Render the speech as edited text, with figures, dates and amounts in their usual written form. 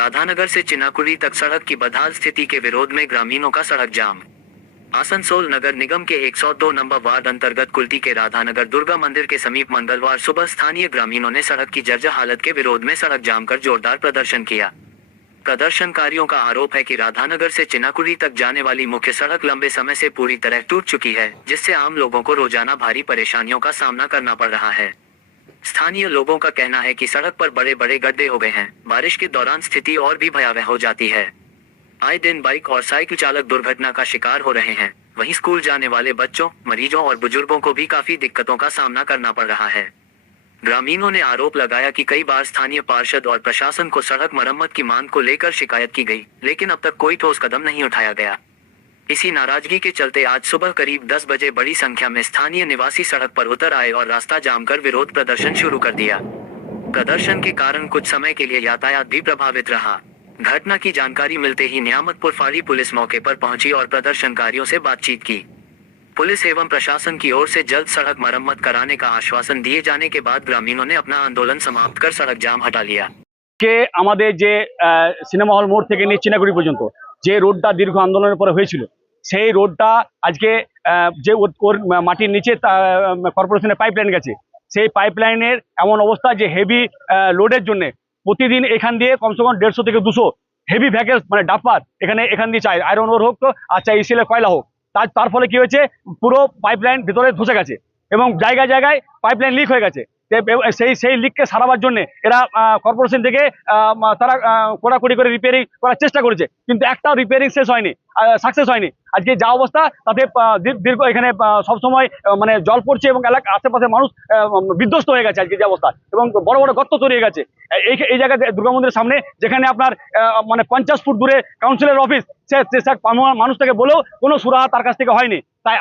राधानगर से चिनाकुड़ी तक सड़क की बदहाल स्थिति के विरोध में ग्रामीणों का सड़क जाम। आसनसोल नगर निगम के 102 नंबर वार्ड अंतर्गत कुल्टी के राधानगर दुर्गा मंदिर के समीप मंगलवार सुबह स्थानीय ग्रामीणों ने सड़क की जर्जर हालत के विरोध में सड़क जाम कर जोरदार प्रदर्शन किया। प्रदर्शनकारियों का आरोप है कि राधानगर से चिनाकुड़ी तक जाने वाली मुख्य सड़क लंबे समय से पूरी तरह टूट चुकी है, जिससे आम लोगों को रोजाना भारी परेशानियों का सामना करना पड़ रहा है। स्थानीय लोगों का कहना है कि सड़क पर बड़े बड़े गड्ढे हो गए हैं। बारिश के दौरान स्थिति और भी भयावह हो जाती है। आए दिन बाइक और साइकिल चालक दुर्घटना का शिकार हो रहे हैं। वहीं स्कूल जाने वाले बच्चों, मरीजों और बुजुर्गों को भी काफी दिक्कतों का सामना करना पड़ रहा है। ग्रामीणों ने आरोप लगाया कि कई बार स्थानीय पार्षद और प्रशासन को सड़क मरम्मत की मांग को लेकर शिकायत की गई, लेकिन अब तक कोई ठोस कदम नहीं उठाया गया। इसी नाराजगी के चलते आज सुबह करीब 10 बजे बड़ी संख्या में स्थानीय निवासी सड़क पर उतर आए और रास्ता जाम कर विरोध प्रदर्शन शुरू कर दिया। प्रदर्शन के कारण कुछ समय के लिए यातायात भी प्रभावित रहा। घटना की जानकारी मिलते ही नियामतपुर फाड़ी पुलिस मौके पर पहुंची और प्रदर्शनकारियों से बातचीत की। पुलिस एवं प्रशासन की ओर से जल्द सड़क मरम्मत कराने का आश्वासन दिए जाने के बाद ग्रामीणों ने अपना आंदोलन समाप्त कर सड़क जाम हटा लिया। के আমাদের যে সিনেমা হল মোড় থেকে নিয়ে চিনাগুড়ি পর্যন্ত যে রোডটা দীর্ঘ আন্দোলনের পরে হয়েছিল, সেই রোডটা আজকে যে ওর মাটির নিচে কর্পোরেশনের পাইপলাইন গেছে, সেই পাইপলাইনের এমন অবস্থা যে হেভি লোডের জন্য প্রতিদিন এখান দিয়ে কমসে কম 150 থেকে 200 হেভি ভেহিকলস মানে ডাম্পার এখান দিয়ে চাই, আয়রন ওর হোক তো আর চাই ইসিএল কয়লা হোক। তার ফলে কি হয়েছে, পুরো পাইপলাইন ভিতরে ধসে গেছে এবং জায়গায় জায়গায় পাইপলাইন লিক হয়ে গেছে। সেই লিককে সারাবার জন্য এরা কর্পোরেশন থেকে তারা কোড়াকুড়ি করে রিপেয়ারিং করার চেষ্টা করেছে, কিন্তু একটাও রিপেয়ারিং শেষ হয়নি, সাকসেস হয়নি। আজকে যা অবস্থা তাতে দীর্ঘ এখানে সবসময় মানে জল পড়ছে এবং এলাকা আশেপাশে মানুষ বিধ্বস্ত হয়ে গেছে আজকে যে অবস্থা, এবং বড় বড় গর্ত তৈরি হয়ে গেছে এই জায়গায় দুর্গা মন্দিরের সামনে, যেখানে আপনার মানে 50 ফুট দূরে কাউন্সিলের অফিস, সে মানুষ থেকে বলেও কোনো সুরাহা তার কাছ থেকে হয়নি। তাই